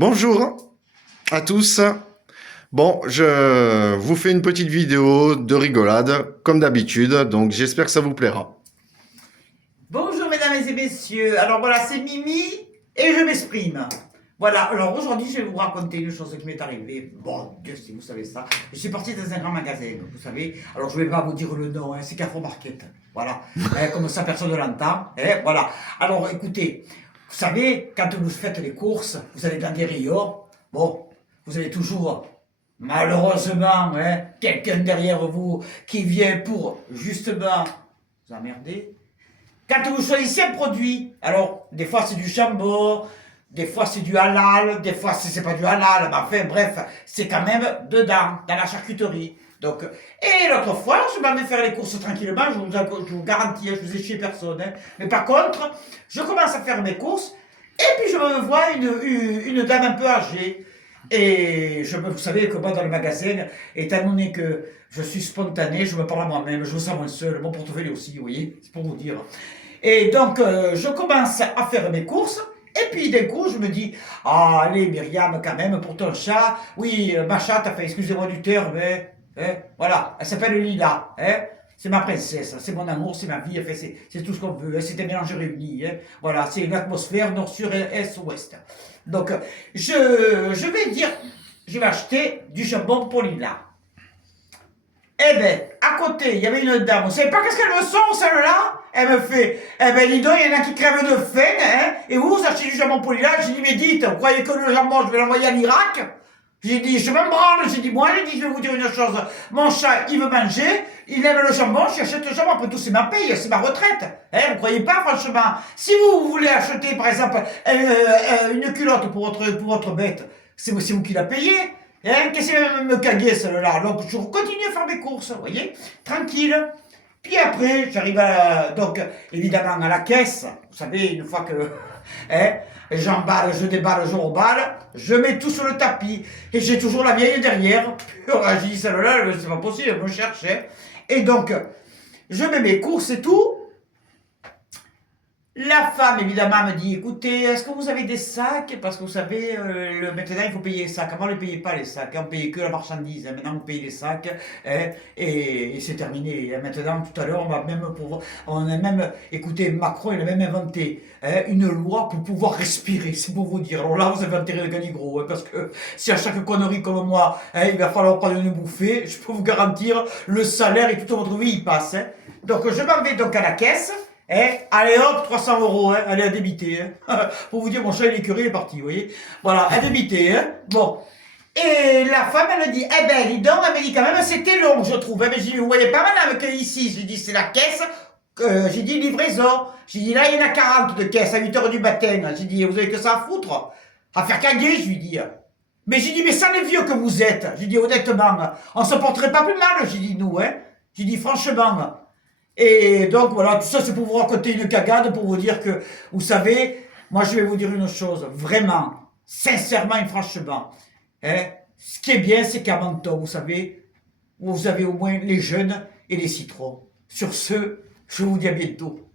Bonjour à tous. Bon, je vous fais une petite vidéo de rigolade, comme d'habitude, donc j'espère que ça vous plaira. Bonjour mesdames et messieurs, alors voilà c'est Mimi et je m'exprime. Voilà, alors aujourd'hui je vais vous raconter une chose qui m'est arrivée. Bon, Dieu si vous savez ça. Je suis parti dans un grand magasin, vous savez. Alors je vais pas vous dire le nom, hein, c'est Carrefour Market. Voilà, comme ça personne ne l'entend. Voilà, alors écoutez, vous savez, quand vous faites les courses, vous allez dans des rayons, bon, vous avez toujours, malheureusement, quelqu'un derrière vous qui vient pour justement vous emmerder. Quand vous choisissez un produit, alors des fois c'est du jambon, des fois c'est du halal, des fois c'est pas du halal, mais enfin bref, c'est quand même dedans, dans la charcuterie. Donc, et l'autre fois, je m'en vais faire les courses tranquillement, je vous garantis, je vous ai chez personne. Mais par contre, je commence à faire mes courses, et puis je me vois une dame un peu âgée. Et vous savez que moi dans le magasin, étant donné que je suis spontané, je me parle à moi-même, je me sens moins seul, mon portefeuille aussi, vous voyez, c'est pour vous dire. Et donc, je commence à faire mes courses. Et puis d'un coup, je me dis, ah, allez Myriam, quand même, pour ton chat, oui, ma chatte, enfin, excusez-moi du terme, voilà, elle s'appelle Lila, c'est ma princesse, c'est mon amour, c'est ma vie, enfin, c'est tout ce qu'on veut, c'est un mélange réuni, voilà, c'est une atmosphère nord-sur, est-ouest. Donc, je vais dire, je vais acheter du jambon pour Lila. Eh ben, à côté, il y avait une dame. Vous savez pas qu'est-ce qu'elle me sort, celle-là? Elle me fait, eh ben, dis donc, il y en a qui crèvent de faim, hein? Et vous achetez du jambon pour Lila? J'ai dit, mais dites, vous croyez que le jambon, je vais l'envoyer en Irak? J'ai dit, je me branle. J'ai dit, moi, je vais vous dire une chose. Mon chat, il veut manger, il aime le jambon, j'achète le jambon. Après tout, c'est ma paye, c'est ma retraite. Hein, vous croyez pas, franchement? Si vous voulez acheter, par exemple, une culotte pour votre bête, c'est vous qui la payez. Hein, qu'est-ce que me caguer celle-là? Donc je continue à faire mes courses, vous voyez, tranquille. Puis après, j'arrive donc évidemment à la caisse. Vous savez, une fois que j'emballe, je déballe, je remballe, je mets tout sur le tapis. Et j'ai toujours la vieille derrière. J'ai dit celle-là, c'est pas possible, elle me cherchait. Et donc, je mets mes courses et tout. La femme, évidemment, me dit, écoutez, est-ce que vous avez des sacs? Parce que vous savez, maintenant, il faut payer les sacs. Avant, on ne payait pas les sacs. On payait que la marchandise. Maintenant, on paye les sacs. Et c'est terminé. Maintenant, tout à l'heure, on a même, écoutez, Macron, il a même inventé une loi pour pouvoir respirer. C'est pour vous dire. Alors là, vous avez intérêt de gagner gros. Parce que si à chaque connerie comme moi, il va falloir prendre une bouffée, je peux vous garantir, le salaire et toute votre vie, il passe. Donc, je m'en vais donc à la caisse. Allez hop, 300 euros, allez à débiter. Pour vous dire, mon chat il est curé, il est parti, vous voyez. Voilà, à débiter. Bon. Et la femme, elle me dit, eh ben, dis donc, elle me dit quand même, c'était long, je trouve. Mais j'ai dit, vous voyez pas, madame, que ici, j'ai dit, c'est la caisse. J'ai dit, livraison. J'ai dit, là, il y en a 40 de caisses à 8 heures du matin. J'ai dit, vous avez que ça à foutre? À faire caguer, je lui dis. Mais j'ai dit, mais ça, les vieux que vous êtes. J'ai dit, honnêtement, on se porterait pas plus mal, j'ai dit, nous, hein. J'ai dit, franchement. Et donc voilà, tout ça c'est pour vous raconter une cagade, pour vous dire que, vous savez, moi je vais vous dire une chose, vraiment, sincèrement et franchement, ce qui est bien c'est qu'à Menton, vous savez, vous avez au moins les jeunes et les citrons. Sur ce, je vous dis à bientôt.